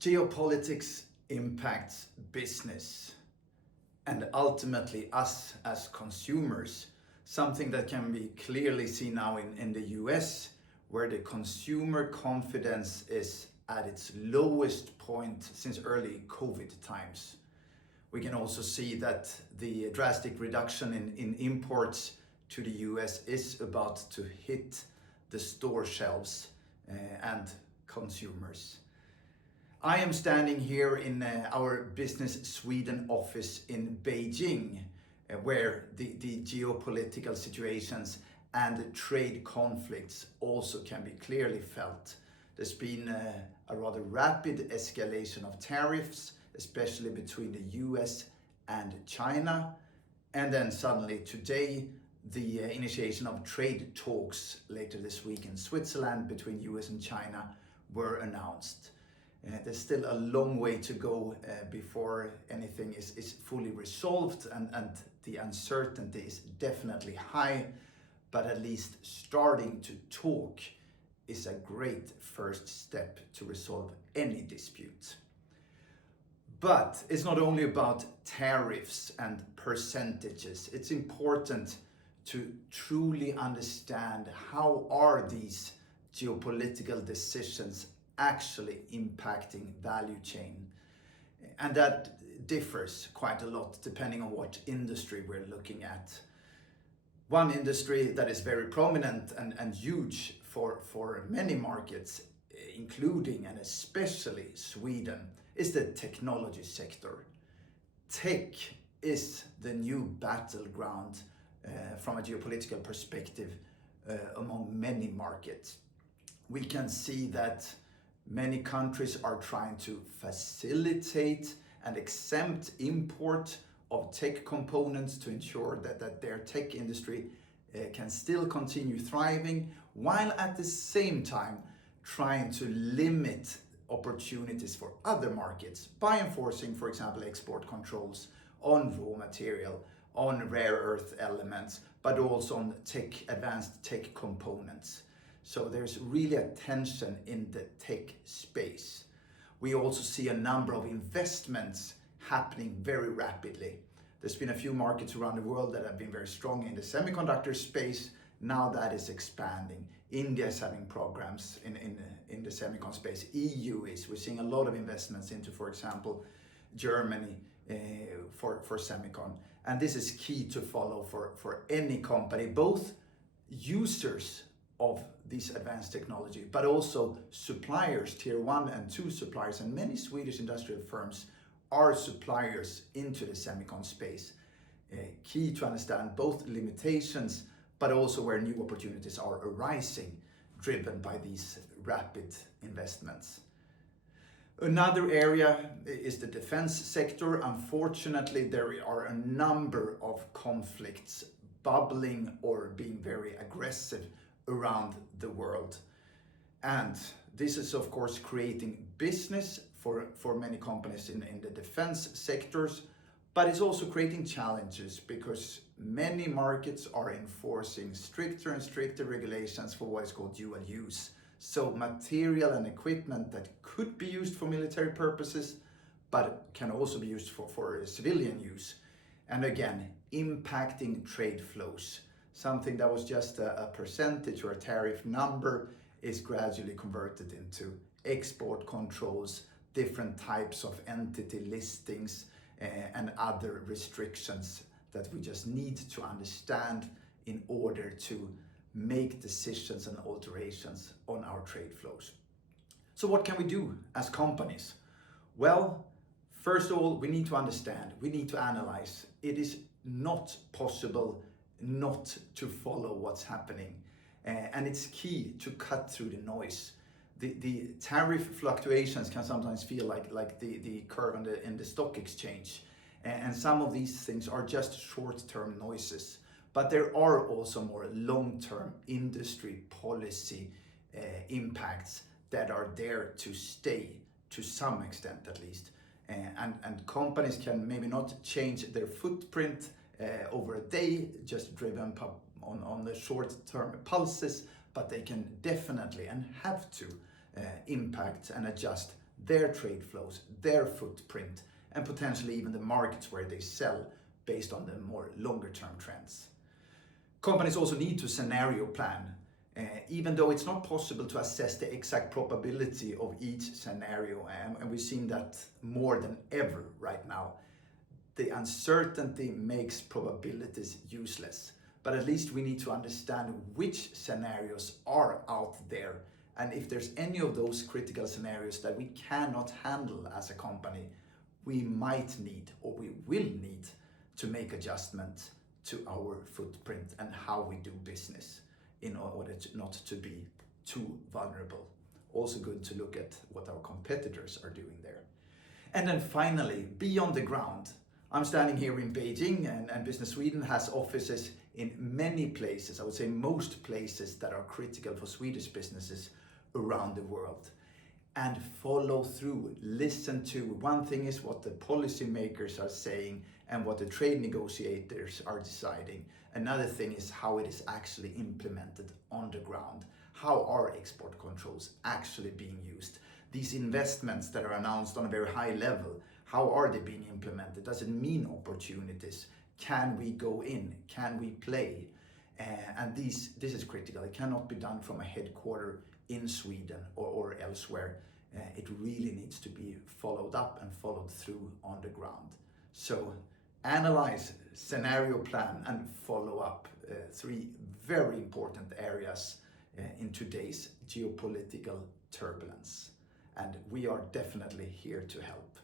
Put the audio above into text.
Geopolitics impacts business and ultimately us as consumers, something that can be clearly seen now in the US, where the consumer confidence is at its lowest point since early COVID times. We can also see that the drastic reduction in imports to the US is about to hit the store shelves and consumers. I am standing here in our Business Sweden office in Beijing, where the geopolitical situations and the trade conflicts also can be clearly felt. There's been a rather rapid escalation of tariffs, especially between the US and China. And then suddenly today, the initiation of trade talks later this week in Switzerland between US and China were announced. There's still a long way to go before anything is fully resolved, and the uncertainty is definitely high, but at least starting to talk is a great first step to resolve any dispute. But it's not only about tariffs and percentages. It's important to truly understand how are these geopolitical decisions actually impacting value chain. And that differs quite a lot depending on what industry we're looking at. One industry that is very prominent and huge for many markets, including and especially Sweden, is the technology sector. Tech is the new battleground from a geopolitical perspective among many markets. We can see that many countries are trying to facilitate and exempt import of tech components to ensure that their tech industry can still continue thriving, while at the same time trying to limit opportunities for other markets by enforcing, for example, export controls on raw material, on rare earth elements, but also on advanced tech components. So there's really a tension in the tech space. We also see a number of investments happening very rapidly. There's been a few markets around the world that have been very strong in the semiconductor space. Now that is expanding. India is having programs in the semicon space. EU is. We're seeing a lot of investments into, for example, Germany for semicon. And this is key to follow for any company, both users of these advanced technology, but also suppliers, tier 1 and 2 suppliers, and many Swedish industrial firms are suppliers into the semicon space. Key to understand both limitations, but also where new opportunities are arising, driven by these rapid investments. Another area is the defense sector. Unfortunately, there are a number of conflicts bubbling or being very aggressive around the world. And this is of course creating business for many companies in the defense sectors, but it's also creating challenges because many markets are enforcing stricter and stricter regulations for what is called dual use. So material and equipment that could be used for military purposes, but can also be used for civilian use. And again, impacting trade flows. Something that was just a percentage or a tariff number is gradually converted into export controls, different types of entity listings, and other restrictions that we just need to understand in order to make decisions and alterations on our trade flows. So what can we do as companies? Well, first of all, we need to understand, we need to analyze. It is not possible not to follow what's happening. And it's key to cut through the noise. The tariff fluctuations can sometimes feel like the curve in the stock exchange. And some of these things are just short-term noises. But there are also more long-term industry policy impacts that are there to stay, to some extent at least. And companies can maybe not change their footprint over a day, just driven on the short-term pulses, but they can definitely and have to impact and adjust their trade flows, their footprint, and potentially even the markets where they sell based on the more longer term trends. Companies also need to scenario plan, even though it's not possible to assess the exact probability of each scenario, and we've seen that more than ever right now. The uncertainty makes probabilities useless, but at least we need to understand which scenarios are out there, and if there's any of those critical scenarios that we cannot handle as a company, we might need, or we will need, to make adjustments to our footprint and how we do business in order not to be too vulnerable. Also good to look at what our competitors are doing there. And then finally, be on the ground. I'm standing here in Beijing, and Business Sweden has offices in many places, I would say most places that are critical for Swedish businesses around the world. And follow through, listen to. One thing is what the policymakers are saying and what the trade negotiators are deciding. Another thing is how it is actually implemented on the ground. How are export controls actually being used? These investments that are announced on a very high level, how are they being implemented? Does it mean opportunities? Can we go in? Can we play? And this is critical. It cannot be done from a headquarter in Sweden or elsewhere. It really needs to be followed up and followed through on the ground. So analyze, scenario plan, and follow up. Three very important areas in today's geopolitical turbulence. And we are definitely here to help.